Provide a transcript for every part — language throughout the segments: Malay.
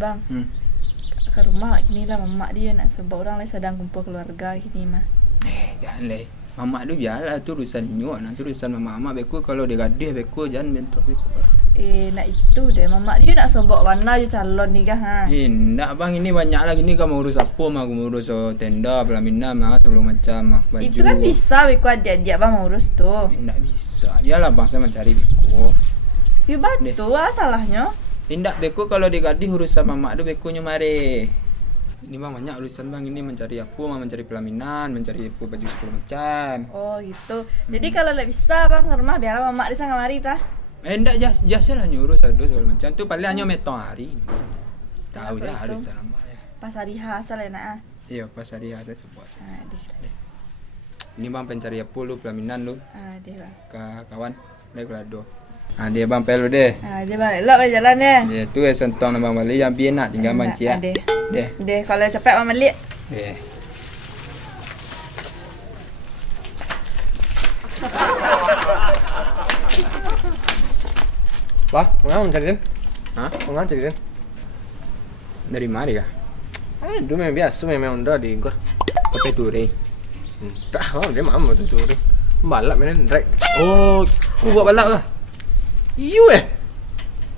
Bang. Ke rumah kini lah mamak dia nak sebab orang lain sedang kumpul keluarga kini mah. Jangan leh. Mamak tu biarlah tu urusan nyok, nak tu urusan mamak beko kalau dia gadis beko jangan bentuk beko. Nak itu deh mamak dia nak sebab warna je calon ni kah ha. Ndak bang, ini banyak lah gini kamu urus apa mah, kamu urus tenda, pelaminan mah, sebelum macam mah baju. Itu kan bisa beko adik-adik bang urus tu. Ndak bisa. Biarlah bang saya mencari beko. Ya betul lah salahnya. Tindak beko kalau dia gadis urusan mamak tu bekonya mari. Ini bang banyak urusan bang, ini mencari apa mah, mencari pelaminan, mencari apa baju 10 macam. Oh gitu. Jadi kalau tak bisa bang ke rumah biar mamak di sana mari tah. Ndak jasa lah nyuruh satu segala macam tu paling hanya metong hari. Tahu je harus sama ya. Pas hari hasal enak. Iya pas hari saya sebut. Deh. Ini bang pencari apa lu pelaminan lu? Deh bang. Ke kawan dia kelado. Dia bang pelu deh. Dia balik elok pada jalan ya. Dia tu sentong nama balik yang biar nak tinggal banci ya. Deh kalau capek bang balik. Deh. Wah, mengapa mencari den? Mengapa mencari den? Dari mana kah? Itu memang biasa, memang udah di gor. Kopi touring. Tak, dia mampu tu touring. Balap main drag. Oh, ku buat balap lah. Iyo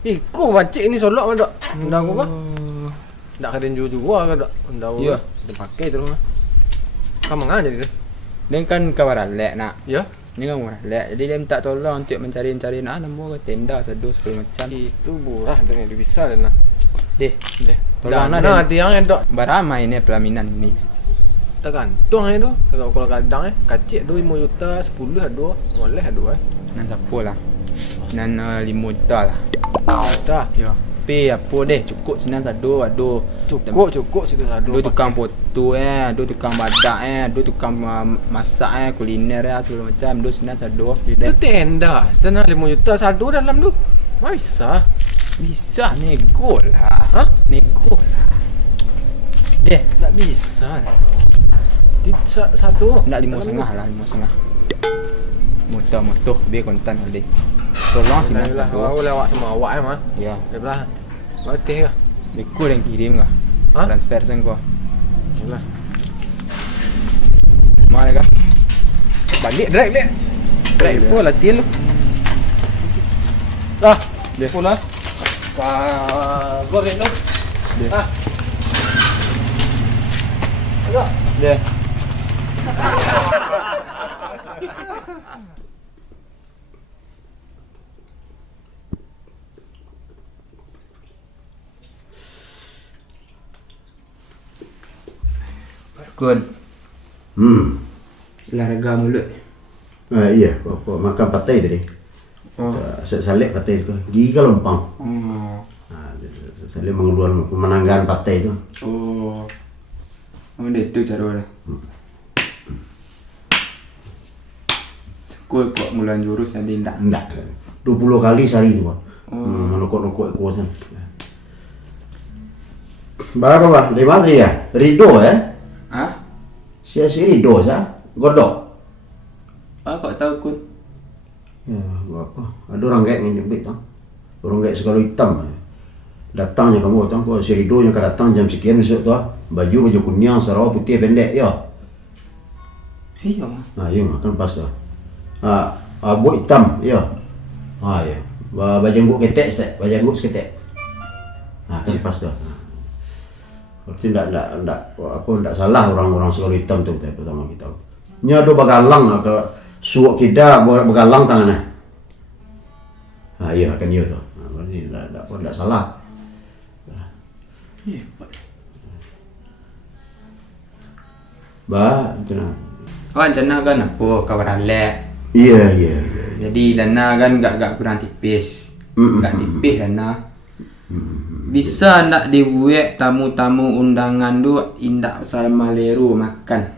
Iku bacik ni solok mak dok. Ndak aku apa? Ndak keren juga ke dok. Ndak Iya. Dia pakai terus. Kamu mengapa jadi tu? Dia kan kawaran lek nak. Ya. Ni kan murah lek. Jadi dia minta tolong untuk mencari nombor ke tenda sedu 10 macam. Itu murah tu ni, dia bisa dan nah. Deh. Tolong Tolong nah tiang dok. Beramai ni pelaminan ni. Tergantung tu. Kalau kadang kacik tu 5 juta, 10 ada, boleh ada Nan siapa lah. Nan 5 juta lah. Dah. Ya. Tapi apa deh cukup sinan sadu aduh. Cukup situ ada. Dua tukang foto dua tukang badak dua tukang masak kuliner segala macam, dua sinan sadu. Itu tenda. Sana 5 juta satu dalam tu. Mana bisa? Bisa nego lah. Nego lah. Deh, Tak bisa. Satu. nak 5,5 lah, 5,5. Motor biar kontan kali. Tolong sinan Lah, sadu. aku lewat sama awak mah. Ya, Dia belah. Mati ke? nego yang kirim kah? Transfer sen kau. Lah. Mana kah? Balik drag dia. Drag apa latihan lu? Dah. Dia Pula. Gor dia tu. Dia. Agak. Dia. Kun. Olahraga mulut. Iya, kau makan patai tadi. Salib patai tu. Gigi kan lompang. Salib mengeluarkan menanggan patai tu. Oh. Dia tu cara dia. Kau kok mulan jurus nanti ndak. Enggak. 20 kali sehari tu. Menukuk-nukuk kuasan. Berapa bah? 5 hari ya? Rido Si Rido sah? Godok. Kau tahu kun? Ya, apa? Ada orang kayak nyebut tau. Orang kayak segala hitam. Datangnya kamu tau, kau si Rido yang datang jam sekian besok tu. Baju kuning, sarau putih pendek ya. Iya. Iya kan pas tu. Abu hitam ya. Ya. Bajanggut ketek set, bajanggut seketek. Kan pas tu. Berarti tidak salah orang-orang segala hitam tu pertama kita. Nya ada bagalang ke suak kita bagalang tangannya. Iya kan dia tu. Berarti tidak salah. Itu nah. Dana kan apa kawaran lek. Iya. Jadi dana kan gak kurang tipis. Gak tipis dana. Bisa nak dibuat tamu-tamu undangan tu indak sama leru makan.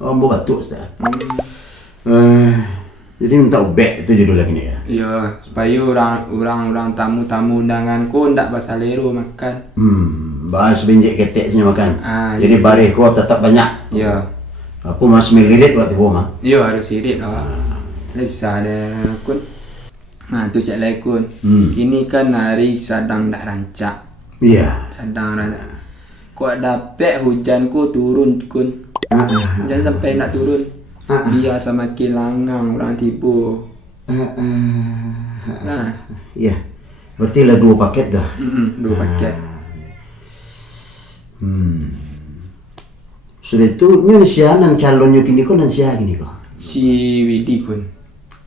Batuk Ustaz. Jadi minta ubek itu judul lagi ni ya. Ya, supaya orang tamu-tamu undangan ku ndak basah leru makan. Bahas benjek keteknya makan. Jadi Ya. barih kau tetap banyak. Ya. Aku mas melirit waktu gua mah. Ya harus sirit lah. Bisa deh kun. Nah tu cak lai kun. Hmm. Kini kan hari sedang dak rancak. Iya. Sedang rancak. Kok dapet hujanku turun kun. Jangan sampai nak turun. Dia sama kilangang orang tipu. Nah, Iya. Berarti lah 2 paket dah. 2 paket. Sudah itu nyo sianan calonnya kini ko nan siya kini ko. Si Widi kun.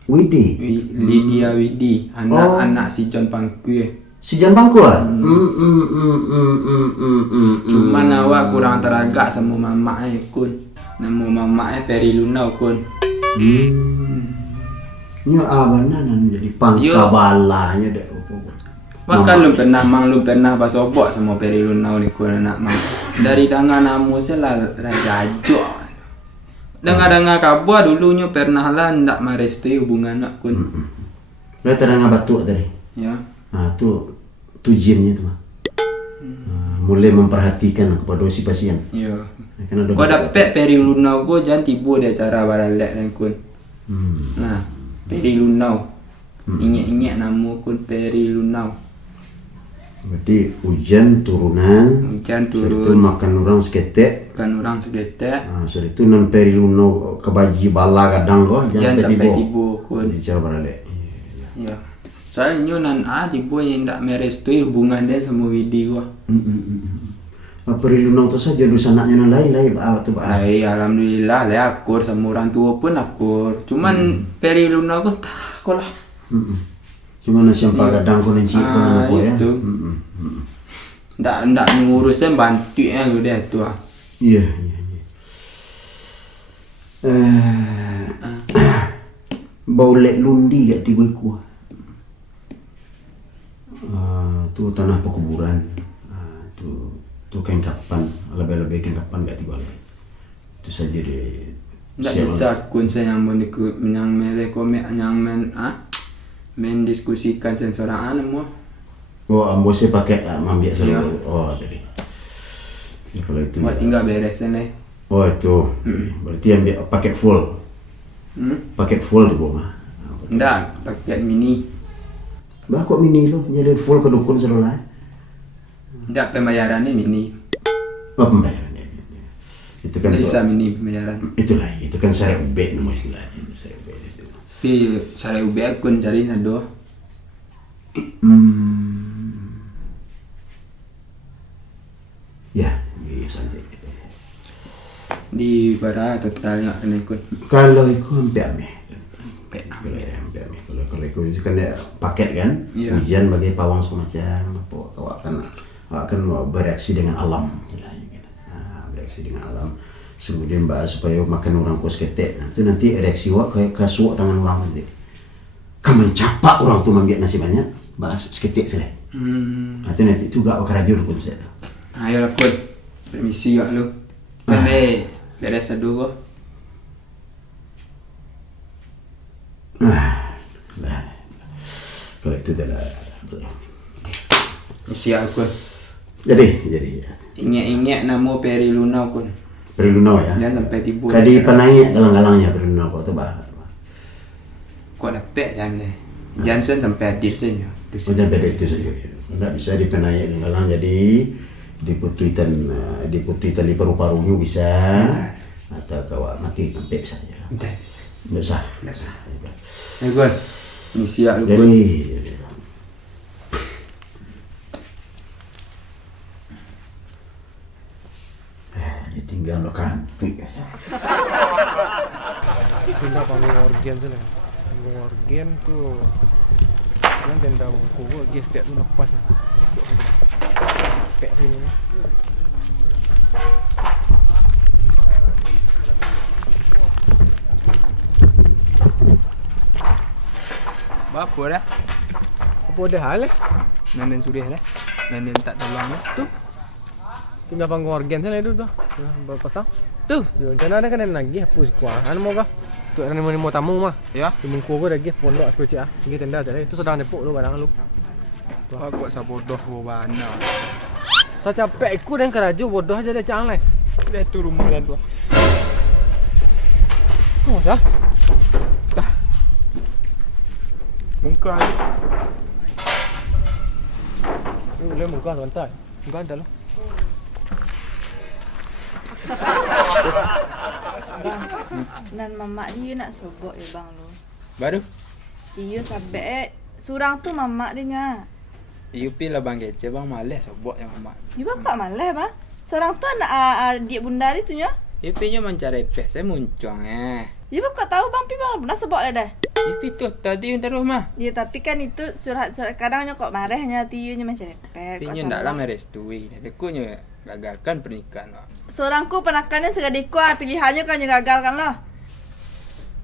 Widi. Lydia Widi, anak-anak si John Pangku. Si Jan Bangkuan. Cuman awak kurang teragak sama mamak kun. Nama mamak Peri Lunau kun. Nyo abanan jadi pangkabalahnya dah. Bahkan lu pernah basobok sama Peri Lunau ni kun anak mang. Dari dangan namu selalu jajok. Dengar-dengar kabar dulunya pernah lah ndak merestui hubungan nak kun. Lah terang batuk tadi. Ya. Tu jinnya tu mah. Mulai memperhatikan kepada si pasien. Ya. Kan ada Kau dapet Peri Lunau ko jangan tibu dia cara baralek dan kun. Nah, Peri Lunau. Ingat-ingat nama kun Peri Lunau. Berarti hujan turunan. Hujan Itu turun makan orang seketek. kan orang segetek. Sudah itu non peri luno kebaji bala kadang ko Jangan sampai tibu kun. Jadi cara barale. Ya. Soalnya nan tibu yang ndak merestui hubungan dia sama Widi gua. Peri luno tu saja dosa anaknya non lain tu ba. Lai alhamdulillah lai akur sama orang tua pun akur. Cuman Peri Lunau ko tak ko lah. Cuma nasi yang kadang ko nanti ko ko ya. Itu. Ndak ngurusnya bantu lu dia tu. Iya. Baulek lundi kat tiba ku. Tu tanah perkuburan. Tu kain kapan, lebih-lebih kain kapan kat tiba. Itu saja dia. Ndak bisa kun saya yang ikut yang mereka yang mendiskusikan sensoraan semua. Oh, ambo saya paket ambil Iya. selalu. Oh, tadi. Ya, kalau itu. Buat tinggal beresin deh. Oh, itu. Berarti ambil paket full. Paket full di bawah. Ndak, paket mini. Bah kok mini lo, jadi full ke dukun selalu lah. Ndak pembayarannya mini. Oh, pembayaran. Itu kan Bisa mini pembayaran. itulah, itu kan saya ubek nama istilahnya. Saya ubek itu. Tapi saya ubek kun cari nado. Ya, bisa. Di bara totalnya kena ikut. Kalau itu hampir ame. Pek. Kalau itu kan dia paket kan, Iya. hujan bagi pawang semacam apa, awak akan bereaksi dengan alam, bereaksi dengan alam. Kemudian bahas supaya makan orang kos ketek, itu nanti reaksi awak kayak kasuak tangan orang nanti. Kamu capak orang tu ambil nasi banyak, bahas seketik saja. Nanti itu gak kerajur pun saya. Ayo lah kun. Permisi ya lu. Kene beres dulu. Kalau itu adalah Isi kun. jadi Ingat-ingat nama Peri Lunau kun. Perlu ya. Jangan sampai tibu. Kadi panai galang-galangnya perlu kok tu bah. Kau dapat jangan deh. Jangan sampai hadir saja. Sudah beda itu saja. Tidak bisa dipenai galang jadi diputuitan di paru-parunya bisa atau kau mati sampai bisa saja. Bisa. Bisa. Ayo kun. Isi lu kun. Jadi tinggal lo kantuk. Tenda panggung organ tu lah. Panggung organ tu kan tenda buku lagi setiap tu lepas lah. Pek sini ni. Apa dah? Apa ada hal eh? Nandan sudah dah. Nandan tak tolong dah. Tu. Tenda panggung organ tu lah itu tu. Berapa tahun? Tu. Macam mana kan lagi hapus kuah. Anu mau kah? Tu ada mau tamu mah. Ya. Di mungku aku dah gif pondok sekecil ah. Gif tenda aja. Itu sedang nyepuk lu kadang lu. Aku sa bodoh bana. Saya capek aku dan keraju bodoh aja dia jangan lah. Dah tu rumah dan tu. Oh sah. Muka aja. Lu boleh muka sebentar. Muka ada lo. Bang, dan mama dia nak sobok ya bang lo. Baru? Iyo sampai surang tu mama dia ngah. Yupi lah bang kece bang malas sobok yang mama. You bang kak malah bang. Seorang tu anak adik bunda dia tu nya. Yupi nya mencari pes saya muncung You bang kak tahu bang pi bang pernah sebok dah. Yupi tu tadi terus mah. Ya tapi kan itu curhat-curhat kadangnya kok marahnya tiunya macam lepek. Pinya ndak lah merestui. Tapi ku nya gagalkan pernikahan. Wak. Seorangku penakannya segadiku pilihannya kan juga gagal kan loh.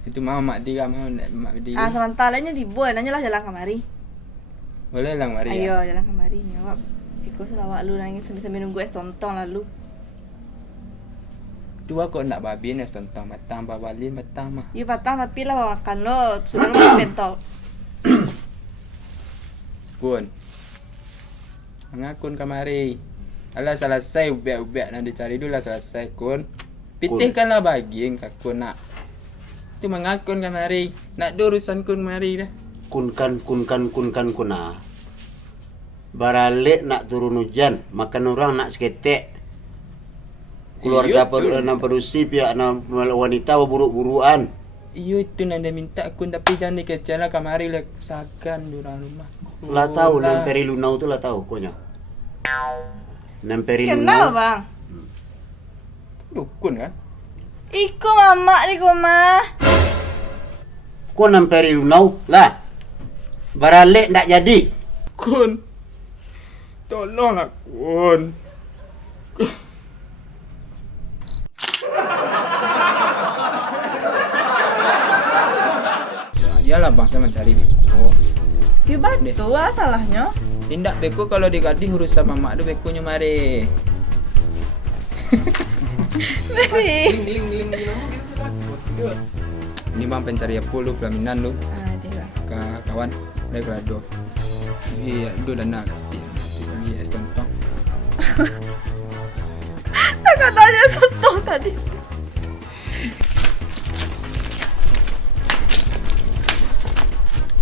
Itu mama dia mau mak dia. Sementaranya dibuat nanya lah jalan kemari. Boleh lah mari. Ayo Ya. jalan kemari nyawab. Ciko selawak lu nangis sambil nunggu es tontong lalu. Tua kok nak babi nes tentang matang babalin matang mah. You patang tapi lah makan lo sudah lo bentol. Kun. Mengakun kamari. Alah selesai ubiak-ubiak nak dicari dulu lah selesai kun. Pitihkanlah bagian kakun nak. Itu mengakun kamari. Nak ada urusan kun mari dah. Kunkan kuna. Baralik nak turun hujan, makan orang nak seketek. Keluarga Iyo, produksi pihak wanita berburu-buruan. Iyo itu nanda minta kun tapi jangan dikecela kamari lah sakan di rumah. Lah tahu namperi lunau tu lah tahu konya. Namperi Kenal lunau. bang? Dukun kan? Iko mama di koma. Ko namperi lunau lah. Baralik ndak jadi. Kun. Tolonglah kun. Iyalah bang saya mencari beko. You bantu lah salahnya. Tindak beko kalau digadih urusan mama tu bekonya mari. Baby. Ini bang pencari puluh pelaminan lu Dia bang. ke kawan dari Grado. Iya, do dana pasti. Lagi es tontong. Katanya sotong tadi.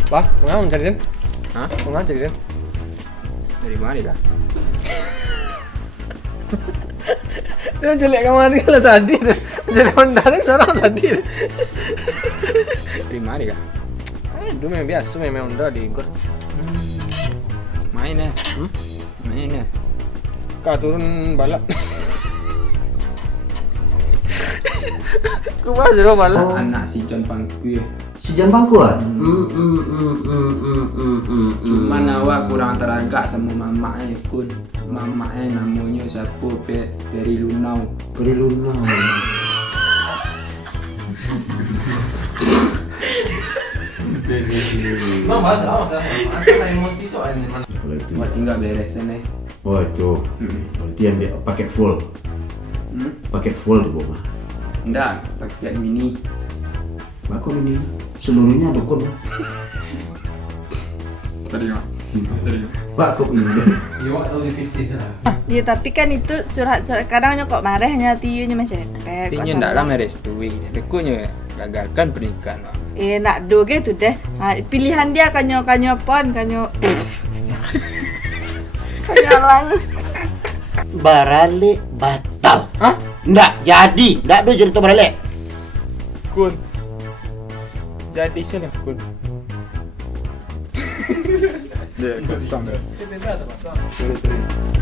Bah, mengapa mencari den? Hah? Mengapa cari den? Dari mana dah? Dia jelek kamari lah sadir. Jelek mendaring seorang sadir. Dari mana dah? Itu memang biasa, memang udah di gor. Main Main Kau turun balap. Ku mah jero balap. Anak si John Pangku. Si Jan Bangku ah? Cuma awak kurang teragak sama mamaknya kun. Mamaknya namanya siapa? Peri Lunau. Peri lunau. Bang, bahasa masa. Ada emosi soalnya mana. Kalau itu. Buat tinggal beres ni. Oh itu. Berarti yang dia paket full. Paket full di rumah. Enggak, paket mini. Aku ini seluruhnya dukun. Serius. Pak kok ini? Jiwa tahu di 50 sana. Ya tapi kan itu curhat-curhat kadangnya kok marahnya tiunya macam lepek. Pinya ndak lah merestui. Bekunya gagalkan pernikahan. Wak. Nak do gitu deh. Pilihan dia kanyo pon kanyo. Kanyalang. Baralik batal. Hah? Ndak jadi. Ndak ada cerita baralik. Kun. Jadi salah kun. Dia kosong. Kita tak apa. Sorry.